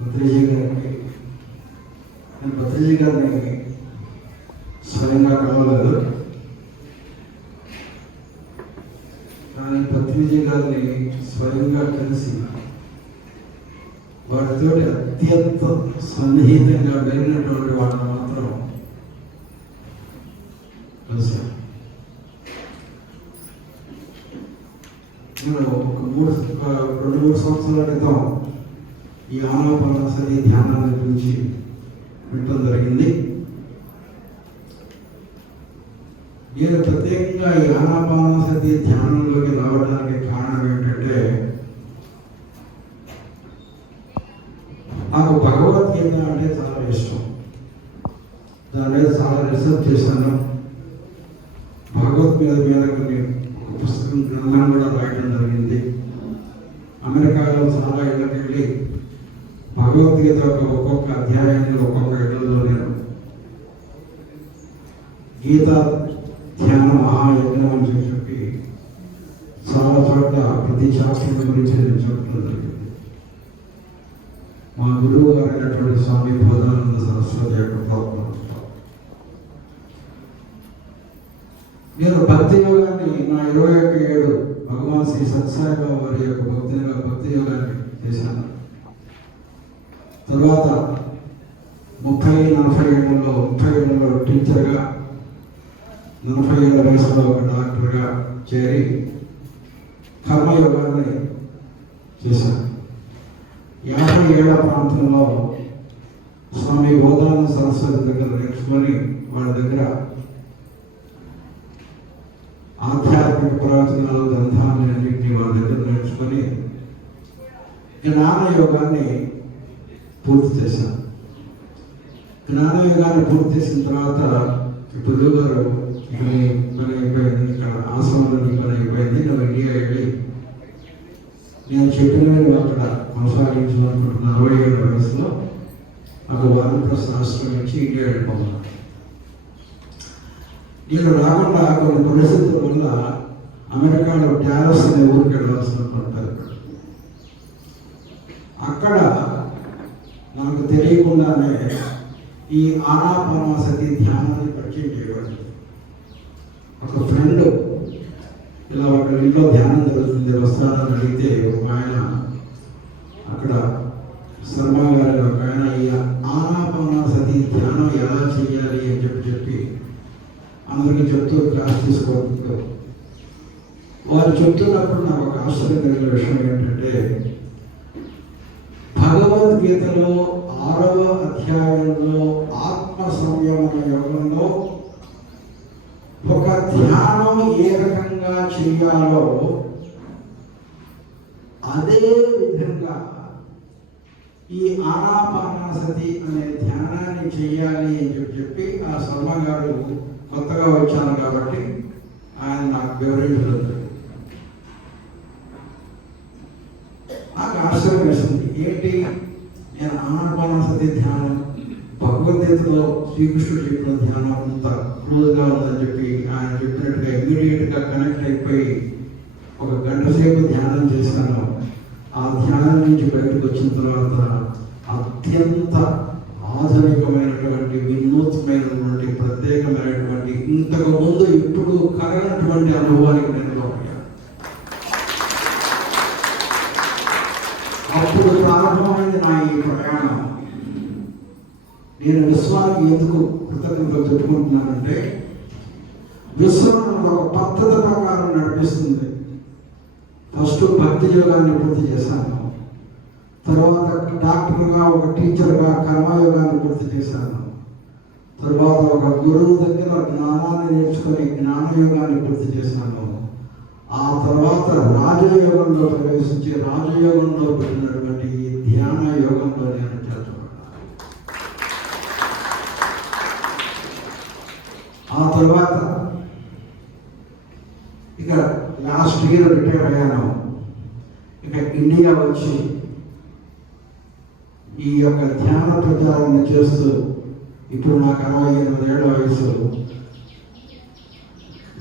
భద్రజీ గారికి, నేను భద్రజీ గారిని స్వయంగా కలవలేదు, కానీ భద్రజీ గారిని స్వయంగా కలిసి వారితో అత్యంత సన్నిహితంగా వెళ్ళినటువంటి వాళ్ళని మాత్రం కలిసాను. నేను ఒక 2-3 సంవత్సరాల క్రితం ఈ ఆనాపానసతి ధ్యానాన్ని గురించి వినడం జరిగింది. నేను ప్రత్యేకంగా ఈ ఆనాపానసతి ధ్యానంలోకి రావడానికి కారణం ఏంటంటే, నాకు భగవద్గీత అంటే చాలా ఇష్టం. దాని మీద చాలా రీసెర్చ్ చేశాను. భగవద్గీత మీద కొన్ని పుస్తకం గ్రంథం కూడా రాయడం జరిగింది. అమెరికాలో చాలా ఇళ్ళకి వెళ్ళి భగవద్గీత ఒక్కొక్క అధ్యాయాన్ని ఒక్కొక్క ఇళ్లలో నేను గీతా ధ్యాన మహాయజ్ఞం అని చెప్పి చాలా చోట్ల ప్రతి శాస్త్రం గురించి నేను చెప్పడం జరిగింది. మా గురువు గారు అయినటువంటి స్వామి బోధానంద సరస్వతి యొక్క ప్రవర్తన. నేను భక్తి యోగాన్ని నా 21 ఏడు భగవాన్ శ్రీ సత్సాయిబాబా వారి యొక్క భక్తి యోగాన్ని చేశాను. తర్వాత 30-40 ఏళ్లలో టీచర్గా, 40 ఏళ్ల వయసులో ఒక డాక్టర్గా చేరి కర్మయోగాన్ని చేశాను. 50 ఏళ్ల ప్రాంతంలో స్వామి బోధానంద సరస్వతి దగ్గర నేర్చుకొని వాళ్ళ దగ్గర ఆధ్యాత్మిక ప్రవచనాలు గ్రంథాలన్నింటినీ వాళ్ళ దగ్గర నేర్చుకొని జ్ఞానయోగాన్ని పూర్తి చేశాను. జ్ఞానయోగాన్ని పూర్తి చేసిన తర్వాత గురువు గారు పని అయిపోయింది, ఇక్కడ ఆశ్రమంలో పని అయిపోయింది, నువ్వు ఇండియా వెళ్ళి నేను చెప్పినవి అక్కడ కొనసాగించాలనుకుంటున్న 60 ఏళ్ల వయసులో నాకు వానప్రస్థ ఆశ్రమం ఇచ్చి ఇండియా వెళ్ళిపోతున్నాను. నేను రాకుండా కొన్ని పరిస్థితుల వల్ల అమెరికాలో డాలస్ అనే ఊరికి వెళ్ళాల్సిన ఉంటారు. అక్కడ నాకు తెలియకుండానే ఈ ఆనాపానసతి ధ్యానాన్ని పరిచయం చేయబడింది. ఒక ఫ్రెండ్ ఇలా ఒక ఇంట్లో ధ్యానం జరుగుతుంది వస్తారని అడిగితే ఒక ఆయన అక్కడ శర్మ గారి ఒక ఆయన ఈ ఆనాపానసతి ధ్యానం ఎలా చేయాలి అని చెప్పి అందరికీ చెప్తూ క్లాస్ తీసుకోవడంతో వారు చెప్తున్నప్పుడు నాకు ఒక ఆశ్చర్యం కలిగిన విషయం ఏంటంటే, భగవద్గీతలో 6వ అధ్యాయంలో ఆత్మ సంయమన యోగంలో ఒక ధ్యానం ఏ రకంగా చేయాలో అదే విధంగా ఈ ఆనాపానసతి అనే ధ్యానాన్ని చేయాలి అని చెప్పి ఆ శర్మ గారు కొత్తగా వచ్చాను కాబట్టి ఆయన నాకు వివరించడం. నాకు ఆశ్చర్యం వేసింది, ఏంటి నేను ఆనాపానసతి ధ్యానం భగవద్గీతలో శ్రీకృష్ణుడు చెప్పిన ధ్యానం అంత క్లోజ్గా ఉందని చెప్పి ఆయన చెప్పినట్టుగా ఇమ్మీడియట్గా కనెక్ట్ అయిపోయి 1 గంట సేపు ధ్యానం చేశాను. ఆ ధ్యానం నుంచి బయటకు వచ్చిన తర్వాత అత్యంత ఆధునికమైనటువంటి వినూత్నమైనటువంటి ప్రత్యేకమైనటువంటి ఇంతకు ముందు ఇప్పుడు కలగనటువంటి అనుభవానికి నేను లోపయ్యాను. అప్పుడు ప్రారంభమైంది నా ఈ ప్రయాణం. నేను విశ్వానికి ఎందుకు కృతజ్ఞతలు చెప్పుకుంటున్నానంటే, విశ్వం ఒక పద్ధతి ప్రకారం నడిపిస్తుంది. ఫస్ట్ భక్తి యోగాన్ని పూర్తి చేశాను, తర్వాత డాక్టర్గా ఒక టీచర్గా కర్మయోగాన్ని పూర్తి చేశాను, తర్వాత ఒక గురువు దగ్గర జ్ఞానాన్ని నేర్చుకొని జ్ఞానయోగాన్ని పూర్తి చేశాను. ఆ తర్వాత రాజయోగంలో ప్రవేశించి రాజయోగంలో పెట్టినటువంటి ఈ ధ్యాన యోగంలో నేను చేర్చబడ్డాను. ఆ తర్వాత ఇక లాస్ట్ ఇయర్ రిటైర్ అయ్యాను. ఇక ఇండియా వచ్చి ఈ యొక్క ధ్యాన ప్రచారాన్ని చేస్తూ ఇప్పుడు నాకు 68 ఏళ్ల వయసు,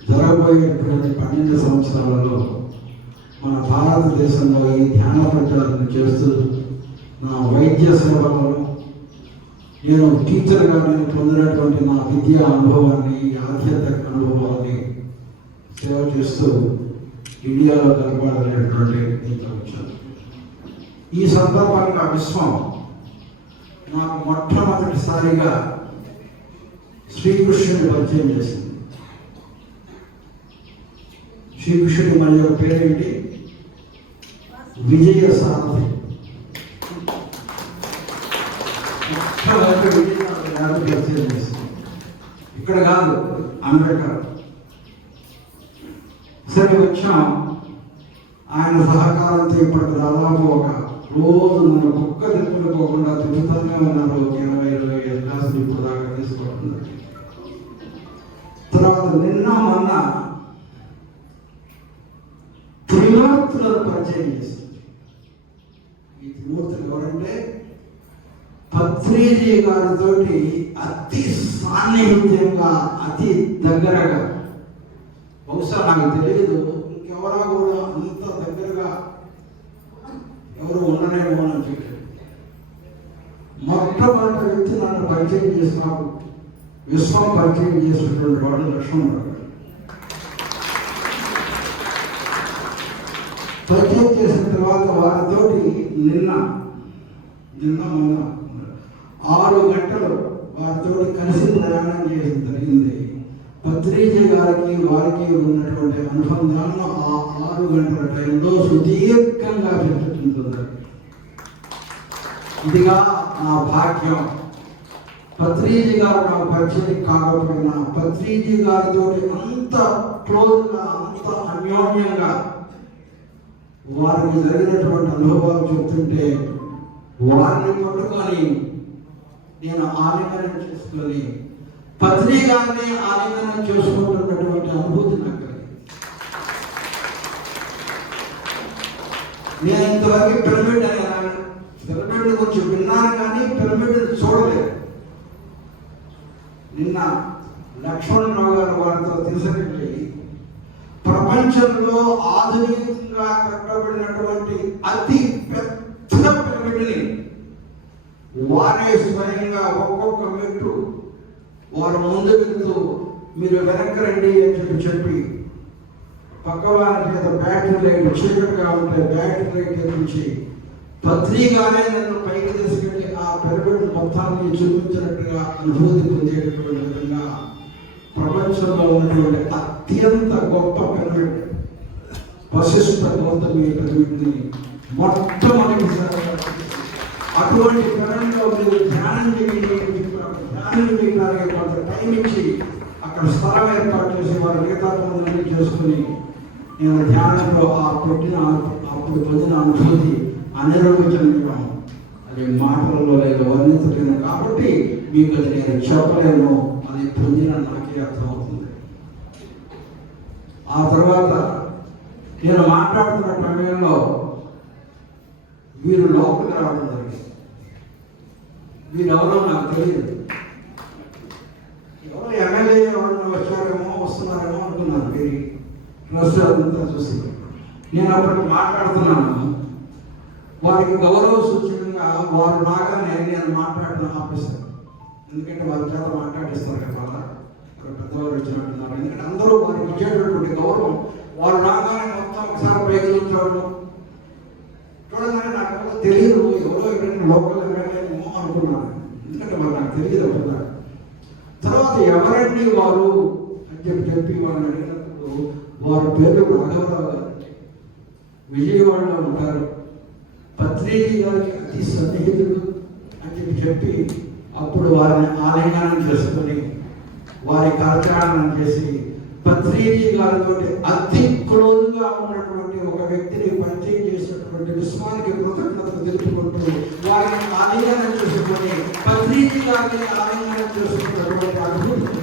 జరగబోయేటువంటి 12 సంవత్సరాలలో మన భారతదేశంలో ఈ ధ్యాన ప్రచారాన్ని చేస్తూ నా వైద్య సేవలను, నేను టీచర్గా నేను పొందినటువంటి నా విద్యా అనుభవాన్ని, ఆధ్యాత్మిక అనుభవాన్ని సేవ చేస్తూ ఇండియాలో కలపాలనేటువంటి దీంతో వచ్చాను. ఈ సందర్భంగా విశ్వం నాకు మొట్టమొదటిసారిగా శ్రీకృష్ణుని పరిచయం చేసింది. శ్రీకృష్ణుడి మన యొక్క పేరేంటి? విజయ సారథి. పరిచయం చేసింది. ఇక్కడ కాదు, అమెరికా. సరే వచ్చాం. ఆయన సహకారంతో ఇప్పటికి దాదాపు ఒక రోజు నన్ను కుక్క తిప్పుకోకుండా తిరుగుతూనే ఉన్నారు. 20-25 క్లాసులు ఇప్పుడు దాకా తీసుకోవడం. తర్వాత నిన్న మొన్న త్రిమూర్తులను పరిచయం చేసింది. ఈ త్రిమూర్తులు ఎవరంటే పత్రిజీ గారితో అతి సాన్నిహిత్యంగా, అతి దగ్గరగా, బహుశా నాకు తెలియదు ఇంకెవరా కూడా అంత దగ్గరగా ఎవరు ఉండనేమో అని చెప్పి మొట్టమొదటి వ్యక్తి నన్ను పరిచయం చేసినారు. విశ్వం పరిచయం చేసినటువంటి వాడు లక్ష్మణరావు గారు. పరిచయం చేసిన తర్వాత వారితోటి నిన్న మొన్న 6 గంటలు వారితో కలిసి ప్రయాణం చేయడం జరిగింది. పత్రిజీ గారికి వారికి ఉన్నటువంటి అనుబంధాలను ఆ 6 గంటల టైంలో సుదీర్ఘంగా చెప్తుంటుంది. ఇదిగా నా భాగ్యం. పత్రిజీ గారు నాకు పరిచయం కాకపోయినా పత్రిజీ గారితో అంత క్లోజ్గా, అంత అన్యోన్యంగా వారికి జరిగినటువంటి అనుభవాలు చెప్తుంటే వారిని పట్టుకొని నేను ఆలింగనం చేసుకొని పత్ని గారిని ఆలింగనం చేసుకుంటున్నటువంటి అనుభూతి నాకు కలిగింది. నేను ఇంతవరకు పిరమిడ్ గురించి విన్నాను కానీ పిరమిడ్ చూడలేదు. నిన్న లక్ష్మణరావు గారు వారితో తీసుకెళ్ళి ప్రపంచంలో ఆధునికంగా కట్టబడినటువంటి అతి పెద్ద పిరమిడ్ని వారే స్వయంగా ఒక్కొక్క మెట్టు వారు ముందు వెళ్తూ మీరు వెనక్కి రండి అని చెప్పి పక్కవారి చేత బ్యాటరీ లైట్ చీకటిగా ఉంటే బ్యాటరీ లైట్ నుంచి పత్రిగానే నన్ను పైకి తీసుకెళ్ళి ఆ పిరమిడ్ మొత్తాన్ని చూపించినట్టుగా అనుభూతి పొందేటటువంటి విధంగా ప్రపంచంలో ఉన్నటువంటి అత్యంత గొప్ప పిరమిడ్ వశిష్ఠ గౌతమి పిరమిడ్ని మొట్టమొదటిసారి అటువంటి పిరమిడ్లో మీరు ధ్యానం చేయడానికి కొంత టైం ఇచ్చి అక్కడ స్థలం ఏర్పాటు చేసి వారు మిగతా పనులన్నీ చేసుకుని నేను ధ్యానంలో అప్పుడు పొందిన అనుభూతి అనిర్వచనీయం. అది మాటలలో లేదు, వర్ణించలేను. కాబట్టి మీకు అది నేను చెప్పలేను. అది పొందిన నాకే అర్థమవుతుంది. ఆ తర్వాత నేను మాట్లాడుతున్న సమయంలో వీరు లోపలికి రావడం జరిగింది. వీరెవరో నాకు తెలియదు. ఎవరో ఎమ్మెల్యే ఎవరైనా వచ్చారేమో వస్తున్నారేమో అనుకున్నాను. వీరి డ్రెస్ అంతా చూసి నేను అప్పటికి మాట్లాడుతున్నాను. వారికి గౌరవ సూచకంగా వారు రాగానే నేను మాట్లాడడం ఆపేశాను. ఎందుకంటే వారి చేత మాట్లాడిస్తారు కదా, వాళ్ళ పెద్దవారు వచ్చినట్టున్నారు. ఎందుకంటే అందరూ వారికి ఇచ్చేటటువంటి గౌరవం వారు రాగానే మొత్తం ఒకసారి పైకి చూడడం చూడగానే నాకు తెలియదు. ఎవరో ఎక్కడైనా లోకల్ ఎమ్మెల్యేమో అనుకున్నాను. ఎందుకంటే వాళ్ళు నాకు తెలియదు అప్పుడు. తర్వాత ఎవరండి వారు అని చెప్పి వాళ్ళని అడిగినప్పుడు వారి పేరు రాఘవరావు గారు, విజయవాడలో ఉంటారు, పత్రిజీ గారికి అతి సన్నిహితుడు అని చెప్పి అప్పుడు వారిని ఆలింగనం చేసుకొని వారి కరచాలనం చేసి పత్రిజీ గారితో అతి క్లోజ్గా ఉన్నటువంటి ఒక వ్యక్తిని పరిచయం చేసినటువంటి విశ్వానికి కృతజ్ఞతలు తెలుపుకుంటూ వారిని ఆలింగనం చేసుకొని పత్రిజీ గారిని ఆలింగనం చేసుకున్నటువంటి అనుభూతి.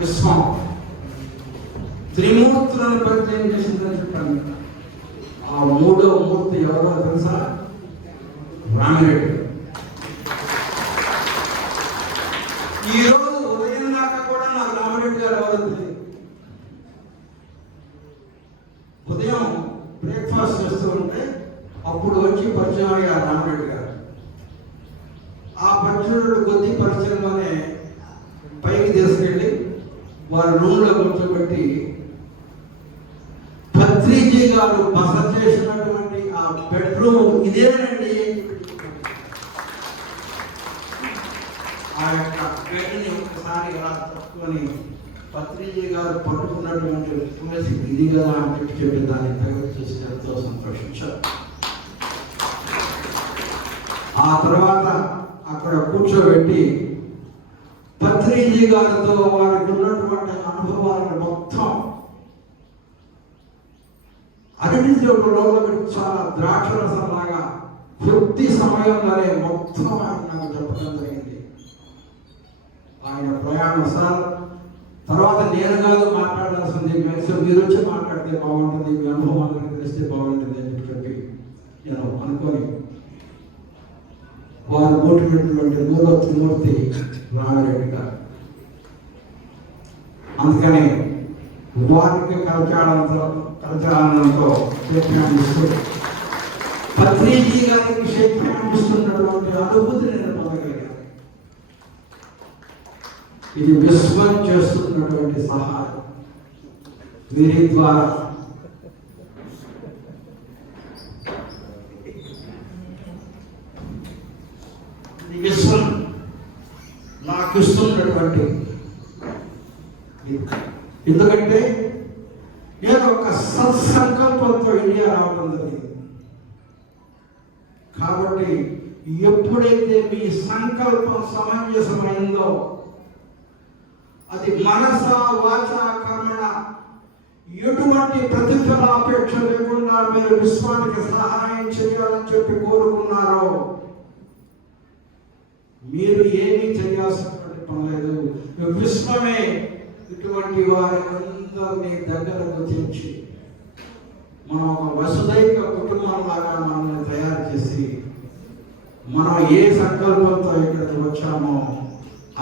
విశ్వం త్రిమూర్తులను పరిచయం చేసిందని చెప్పాను. ఆ 3వ మూర్తి ఎవరో తెలుసా? రామిరెడ్డి. ఈరోజు ఉదయం దాకా కూడా నాకు రామిరెడ్డి గారు ఎవరో తెలియదు. ఉదయం బ్రేక్ఫాస్ట్ చేస్తూ ఉంటే అప్పుడు వచ్చి పరిచయం అయ్యారు రామరెడ్డి గారు. ఆ పరిచయుడు కొద్ది పరిచయంలోనే పైకి తీసుకెళ్ళి వారి రూమ్లో కూర్చోబెట్టి పత్రిజీ గారు బస చేసినటువంటి ఆ బెడ్రూమ్ ఇదేనండి. ఆ యొక్క బెడ్ని ఒకసారి అలా తప్పుకొని పత్రిజీ గారు పడుకున్నటువంటి ప్లేస్ ఇది కదా అని చెప్పి దాన్ని తగ్గ చూసి ఎంతో సంతోషించారు. ఆ తర్వాత అక్కడ కూర్చోబెట్టి పత్రిజీ గారితో వారికి ఉన్నటువంటి అనుభవాలను మొత్తం అరటి చెవులలో చాలా ద్రాక్షరసంలాగా కొద్ది సమయంలోనే మొత్తం ఆయన నాకు చెప్పడం జరిగింది. ఆయన ప్రయాణం సార్ తర్వాత నేను కాదు మాట్లాడాల్సింది, మీరు వచ్చి మాట్లాడితే బాగుంటుంది, మీ అనుభవాలను తెలిస్తే బాగుంటుంది అని చెప్పి నేను అనుకొని వారు కూర్చున్నటువంటి మూడో త్రిమూర్తి రామిరెడ్డి గారు. అందుకని వారికి కలచాడంతో చేర్చాడిస్తూ పత్రిజీ గారికి చేర్చాడిస్తున్నటువంటి అనుభూతి నేను పొందగలిగాను. ఇది విశ్వం చేస్తున్నటువంటి సహాయం. వీరి ద్వారా విశ్వం నాకు ఇస్తున్నటువంటి, ఎందుకంటే నేను ఒక సత్సంకల్పంతో ఇండియా రావడం జరిగింది. కాబట్టి ఎప్పుడైతే మీ సంకల్పం సమంజసమైందో అది మనస వాచ కర్మణ ఎటువంటి ప్రతిఫలాపేక్ష లేకుండా మీరు విశ్వానికి సహాయం చేయాలని చెప్పి కోరుకున్నారో మీరు ఏమీ చేయాల్సినటువంటి పని లేదు. విశ్వమే ఇటువంటి వారి అందరినీ దగ్గరకు తెచ్చి మనం ఒక వసుదైక కుటుంబంలాగా మనల్ని తయారు చేసి మనం ఏ సంకల్పంతో ఇక్కడికి వచ్చామో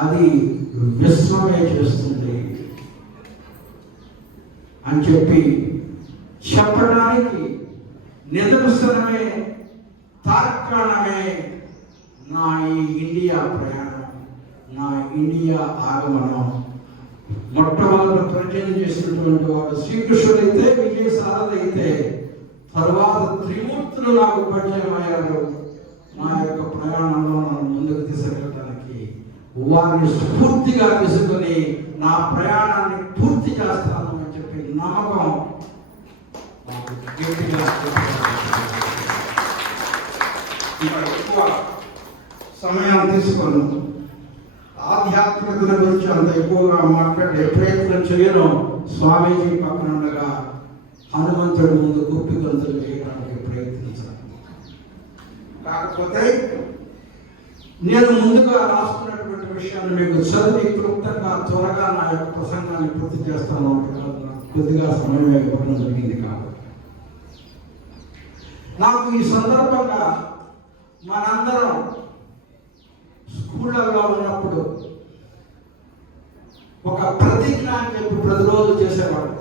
అది విశ్వమే చేస్తుంది అని చెప్పి చెప్పడానికి నిదర్శనమే తార్కాణమే నా ఈ ఇండియా ప్రయాణం, నా ఇండియా ఆగమనం. మొట్టమొదటి పరిచయం చేసినటువంటి వాడు శ్రీకృష్ణుడైతే, విజయసారథైతే, తర్వాత త్రిమూర్తులు నాకు పరిచయం అయ్యారు. నా యొక్క ప్రయాణంలో నన్ను ముందుకు తీసుకెళ్ళడానికి వారిని స్ఫూర్తిగా తీసుకొని నా ప్రయాణాన్ని పూర్తి చేస్తాను అని చెప్పి నమ్మకం గట్టిగా. ఎక్కువ సమయం తీసుకొని ఆధ్యాత్మికత గురించి అంత ఎక్కువగా మాట్లాడే ప్రయత్నం చేయను. స్వామీజీ పక్కన ఉండగా హనుమంతుడి ముందు గుప్పి గంతులు చేయడానికి ప్రయత్నించాను. కాకపోతే నేను ముందుగా రాసుకున్నటువంటి విషయాన్ని మీకు చదివి క్లుప్తంగా త్వరగా నా యొక్క ప్రసంగాన్ని పూర్తి చేస్తాను. కొద్దిగా సమయం ఇవ్వడం జరిగింది. కాబట్టి నాకు ఈ సందర్భంగా మనందరం స్కూళ్ళల్లో ఉన్నప్పుడు ఒక ప్రతిజ్ఞ అని చెప్పి ప్రతిరోజు చేసేవాడు.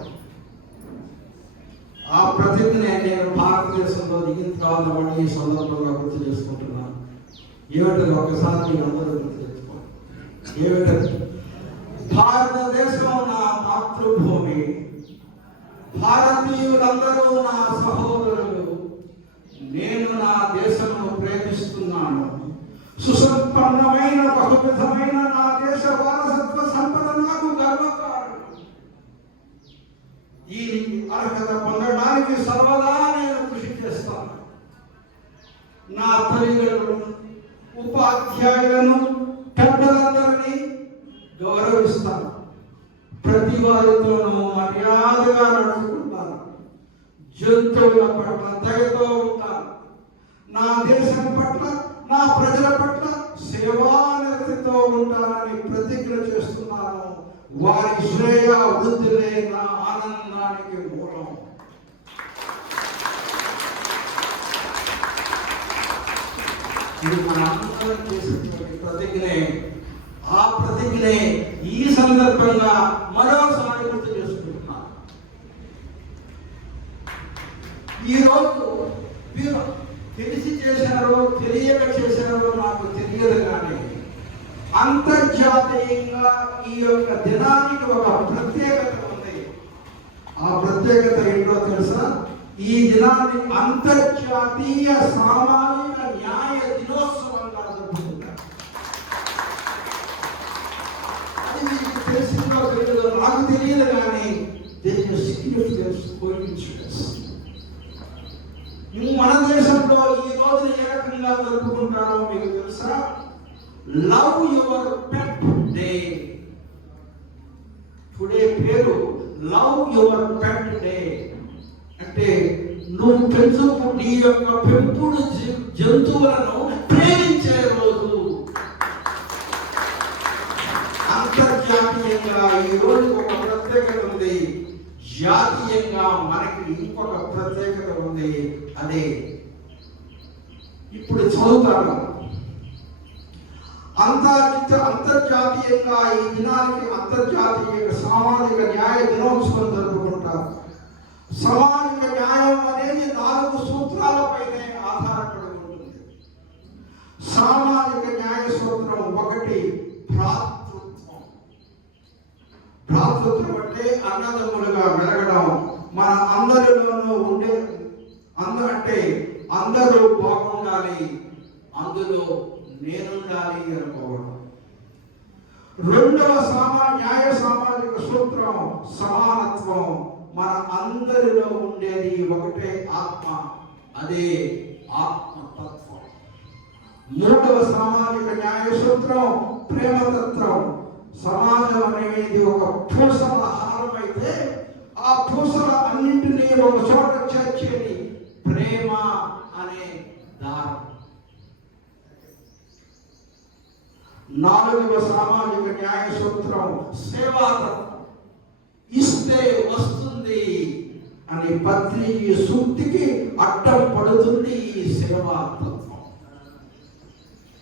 ఆ ప్రతిజ్ఞ నేను భారతదేశంలో దిగిన తర్వాత మళ్ళీ ఈ సందర్భంగా గుర్తు చేసుకుంటున్నాను. ఏమిటది ఒకసారి మీరు అందరూ గుర్తు చేసుకోండి. ఏమిటది? భారతదేశం నా మాతృభూమి, భారతీయులందరూ నా సహోదరులు, నేను నా దేశంలో ప్రేమిస్తున్నాను. సుసంపన్నమైన బహువిధమైన నా దేశ వారసత్వ సంపద నాకు గర్వకారణం. ఈ అర్హత పొందడానికి సర్వదా నేను కృషి చేస్తాను. నా తల్లిదండ్రులను, ఉపాధ్యాయులను, పెద్దలందరినీ గౌరవిస్తాను. ప్రతి వారితోనూ మర్యాదగా నడుచుకుంటాను. జంతువుల పట్ల దయతో ఉంటాను. నా దేశం పట్ల, నా ప్రజల పట్ల సేవానిరతితో ఉంటానని ప్రతిజ్ఞ చేస్తున్నాను. వారి శ్రేయ వృద్ధిలే నా ఆనందానికి మూలం. ఇది మన అందరం చేసినటువంటి ప్రతిజ్ఞే. ఆ ప్రతిజ్ఞే ఈ సందర్భంగా మరోసారి గుర్తు చేసుకుంటున్నాను. ఈరోజు మీరు తెలిసి చేశారో తెలియక చేశారో నాకు తెలియదు, కానీ అంతర్జాతీయంగా ఈ యొక్క దినానికి ఒక ప్రత్యేకత ఉంది. ఆ ప్రత్యేకత ఏంటో తెలుసా? ఈ దినాన్ని అంతర్జాతీయ సామాజిక న్యాయ దినోత్సవంగా జరుపుకుంటారు. అది మీకు తెలిసిందో తెలియదో నాకు తెలియదు, కానీ దీనికి సిగ్నిఫికెన్స్ కోయిన్సిడెన్స్. మన దేశంలో ఈ రోజున ఏ రకంగా జరుపుకుంటారో మీకు తెలుసా? Love your pet day. Today పేరు లవ్ యువర్ పెట్ డే. అంటే నువ్వు నీ యొక్క పెంపుడు జంతువులను ప్రేమించే రోజు. అంతర్జాతీయంగా ఈ రోజు ఒక ప్రత్యేకత ఉంది, జాతీయంగా మనకి ఇంకొక ప్రత్యేకత ఉంది. అదే ఇప్పుడు చదువుతాను. అంతర్జాతీయంగా ఈ దినానికి అంతర్జాతీయ సామాజిక న్యాయ దినోత్సవం జరుపుకుంటారు. సామాజిక న్యాయం అనేది 4 సూత్రాలపైనే ఆధారపడి ఉంటుంది. సామాజిక న్యాయ సూత్రం 1 భ్రాతృత్వం. భ్రాతృత్వం అంటే అన్నదమ్ములుగా మెలగడం. మన అందరిలోనూ ఉండే అంటే అందరూ బాగుండాలి, అందులో నేనుండాలి అనుకోవడం. 2వ న్యాయ సామాజిక సూత్రం సమానత్వం. మన అందరిలో ఉండేది ఒకటే ఆత్మ, అదే ఆత్మతత్వం. 3వ సామాజిక న్యాయ సూత్రం ప్రేమతత్వం. సమాజం అనేది ఒక పూసల హారం అయితే ఆ పూసల అన్నింటినీ ఒక చోట చేర్చేది ప్రేమ అనే దారం. 4వ సామాజిక న్యాయ సూత్రం సేవాతత్వం. ఇస్తే వస్తుంది అని పత్రిక సూక్తికి అడ్డం పడుతుంది ఈ సేవాతత్వం.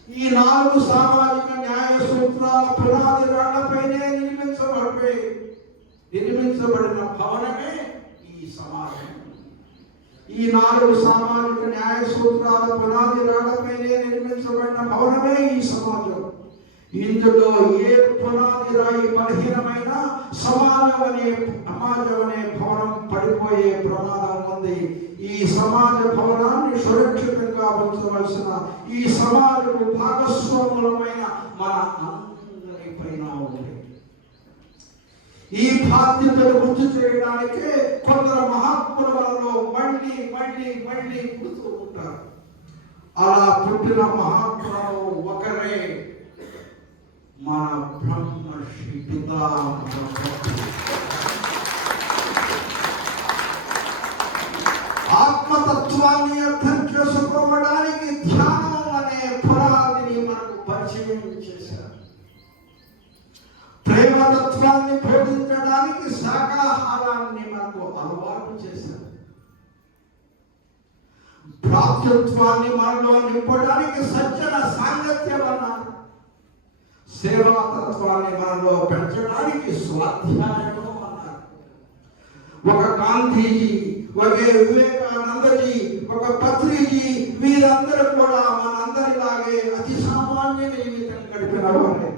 ఈ 4 సామాజిక న్యాయ సూత్రాల పునాది రాళ్లపైనే నిర్మించబడిన భవనమే ఈ సమాజం. ఈ 4 సామాజిక న్యాయ సూత్రాల పునాది రాళ్లపైనే నిర్మించబడిన భవనమే ఈ సమాజం. ఇందులో ఏ పునాది రాయి బలహీనమైన సమాజం అనే భవనం పడిపోయే ప్రమాదం ఉంది. ఈ సమాజ భవనాన్ని సురక్షితంగా ఉంచవలసిన ఈ సమాజపు భాగస్వాములమైన మన అందరిపైన ఉంది. ఈ బాధ్యతను గుర్తు చేయడానికే కొందరు మహాత్ముల వలలో మళ్ళీ మళ్ళీ మళ్ళీ పుడుతూ ఉంటారు. అలా పుట్టిన మహాత్ములలో ఒకరే మన బ్రహ్మర్షి పితామహ. ఆత్మతత్వాన్ని అర్థం చేసుకోవడానికి ధ్యానం అనే పునాదిని మనకు పరిచయం చేశారు. ప్రేమతత్వాన్ని బోధించడానికి శాకాహారాన్ని మనకు అలవాటు చేశారు. భ్రాతృత్వాన్ని మనలో నింపడానికి సజ్జన సాంగత్యం అన్నారు. సేవాతత్వాన్ని మనలో పెంచడానికి స్వాధ్యాయం అన్నారు. ఒక గాంధీజీ, ఒక వివేకానందజీ, ఒక పత్రిజీ, వీరందరూ కూడా మనందరిలాగే అతి సామాన్య జీవితం గడిపిన వారే.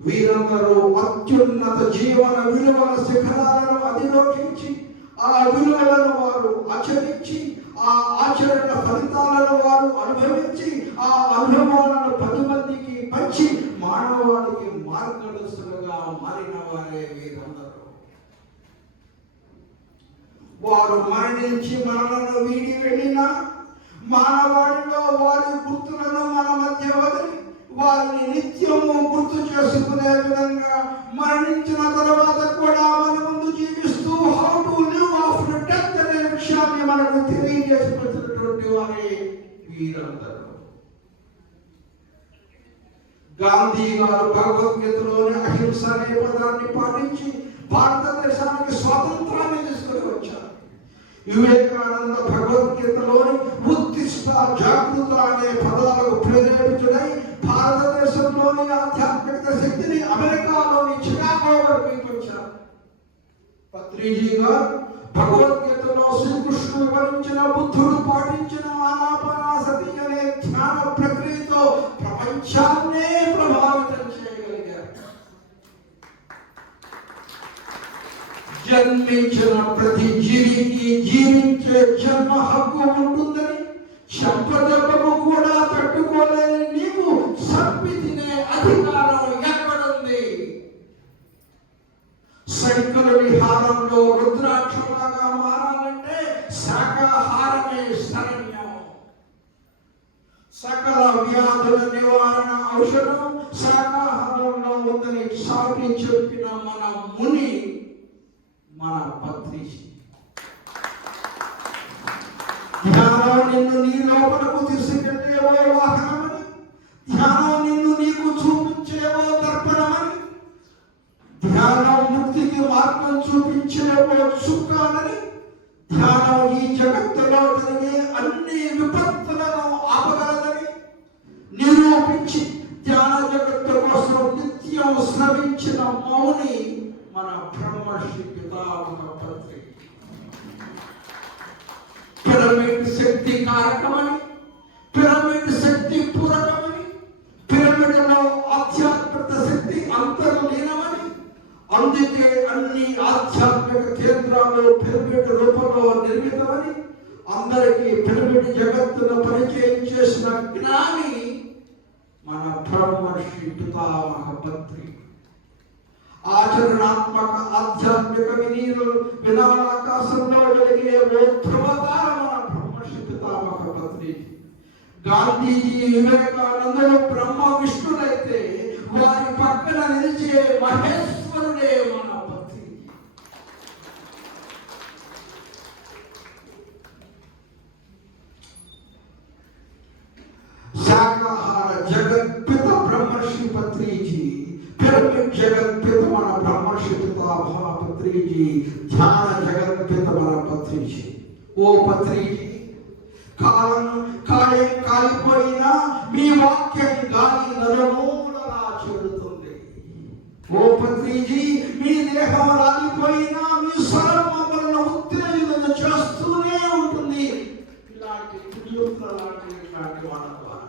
వీరందరూ అత్యున్నత జీవన విలువల శిఖరాలను అధిరోహించి ఆ విలువలను వారు ఆచరించి ఆ ఆచరణ ఫలితాలను వారు అనుభవించి ఆ అనుభవాలను 10 మందికి పంచి మానవానికి మార్గదర్శకులుగా మారిన వారే వీరందరూ. వారు మరణించి మనలను వీడి వెళ్ళిన మానవాడిలో వారి గుర్తులను మన మధ్య వదిలి వారిని నిత్యము గుర్తు చేసుకునే విధంగా మరణించిన తర్వాత కూడా మన ముందు జీవిస్తూ how to live after death అనే విషయాన్ని మనకు తెలియజేసినటువంటి వారే వీరందరూ. గాంధీ గారు భగవద్గీతలోని అహింస అనే పదాన్ని పాటించి భారతదేశానికి స్వాతంత్రాన్ని తీసుకొని వచ్చారు. వివేకానంద భగవద్గీతలోని ఉత్తిష్ట జాగృత అనే పదాలకు ప్రేరేపించుడై భారతదేశంలోని ఆధ్యాత్మిక శక్తిని అమెరికాలోని చికాగో వరకు వచ్చారు. పత్రిజీ గారు భగవద్గీతలో శ్రీకృష్ణుడు వివరించిన, బుద్ధుడు పాటించిన ఆనాపానసతి అనే ధ్యాన ప్రక్రియతో ప్రపంచాన్నే ప్రభావితం చేయగలిగారు. జన్మించిన ప్రతి జీవికి జీవించే జన్మ హక్కు ఉంటుందని, చెంపదెబ్బకు కూడా తట్టుకోలేని నీవు చంపి తినే అధికారం ఎక్కడుంది? సైకిల్ విహారంలో రుద్రాక్షలాగా మారాలంటే శాకాహారమే శరణ్యం. సకల వ్యాధుల నివారణ ఔషధం శాకాహారంలో ఉందని సాటి చెప్పిన మన ముని, మన పత్రిజీ. ధ్యానం నిన్ను నీ లోపలకు తీసుకెళ్లేవో వాహనమని, ధ్యానం నిన్ను నీకు చూపించేవో దర్పణమని, ధ్యానం ముక్తికి మార్గం చూపించేవో చుక్కానని, ధ్యానం ఈ జగత్తులో జరిగే అన్ని విపత్తులను ఆపగలదని నిరూపించి ధ్యాన జగత్తు కోసం నిత్యం శ్రమించిన మౌని మన బ్రహ్మర్షి పితామహ పత్రి. పిరమిడ్ శక్తి కారకమని, పిరమిడ్ శక్తి పూరకమని, పిరమిడ్లో ఆధ్యాత్మిక శక్తి అంతర్లీనమని, అందుకే అన్ని ఆధ్యాత్మిక కేంద్రాలు పిరమిడ్ రూపంలో నిర్మితమని అందరికీ పిరమిడ్ జగత్తును పరిచయం చేసిన జ్ఞాని మన బ్రహ్మర్షి పితామహ పత్రి. ఆచరణాత్మక ఆధ్యాత్మిక వినాలాకాశంలో జరిగే ఓ ధ్రువతార మన బ్రహ్మర్షి పితామహ పత్రి. గాంధీజీ, వివేకానందులు బ్రహ్మ విష్ణులైతే వారి పక్కన నిలిచే మహేశ్వరుడే మన పత్రి. శాకాహార జగత్పిత బ్రహ్మర్షి పత్రిజీ, పిరమిడ్ జగత్పిత మన బ్రహ్మర్షి పితామహ పత్రిజీ, ధ్యాన జగత్పిత మన పత్రిజీ. ఓ పత్రిజీ, కాలం కాలిపోయినా మీ వాక్యం గాలి నలుమూలలా చేరుతుంది. ఓ పత్రిజీ, మీ దేహం రాలిపోయినా మీ స్వరం మమ్మల్ని ఉత్తేజన చేస్తూనే ఉంటుంది. ఇలాంటి వాళ్ళ ద్వారా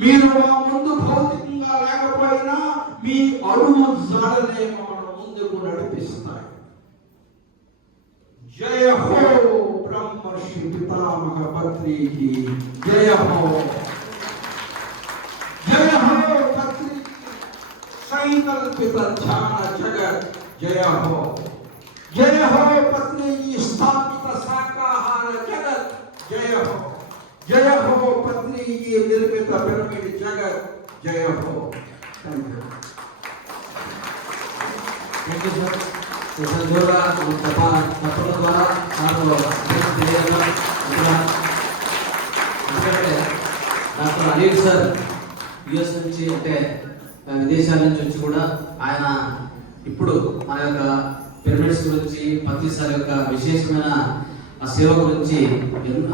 మీరు మా ముందు భౌతికంగా లేకపోయినా మీ అడుగు జాడలే మమ్మల్ని ముందుకు నడిపిస్తాయి. జయ హో బ్రహ్మర్షి పితామహ పత్రిజీ, జయ హో, జయ హో పత్రిజీ. సంకల్పిత ధ్యాన జగత్ జయ హో, జయ హో పత్రిజీ. స్థాపిత శాకాహార జగత్ జయ హో, జయ హో పత్రిజీ. నిర్మిత పిరమిడ్ జగత్ జయ హో. Thank you. Thank you sir. ద్వారా తప్పడం ద్వారా ఎందుకంటే డాక్టర్ అనిల్ సార్ యుఎస్ నుంచి, అంటే విదేశాల నుంచి వచ్చి కూడా ఆయన ఇప్పుడు మన యొక్క పిరమిడ్స్ గురించి, పత్రి సార్ యొక్క విశేషమైన సేవ గురించి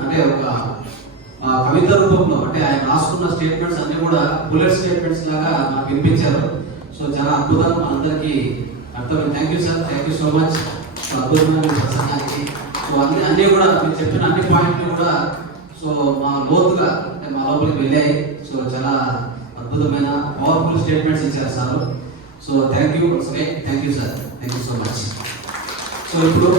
అంటే ఒక కవిత రూపంలో, అంటే ఆయన రాసుకున్న స్టేట్మెంట్స్ అన్ని కూడా బుల్లెట్ స్టేట్మెంట్స్ లాగా మనకు వినిపించారు. సో చాలా అద్భుతం, మనందరికీ అర్థమైంది. Thank you sir, thank you so much అద్భుతమైన ప్రసంగానికి. సో అన్నీ కూడా మీరు చెప్పిన అన్ని పాయింట్లు కూడా సో మా లోతుగా, అంటే మా లోపలికి వెళ్ళాయి. సో చాలా అద్భుతమైన పవర్ఫుల్ స్టేట్మెంట్స్ ఇచ్చారు sir. So thank you sir, thank you so much. So ఇప్పుడు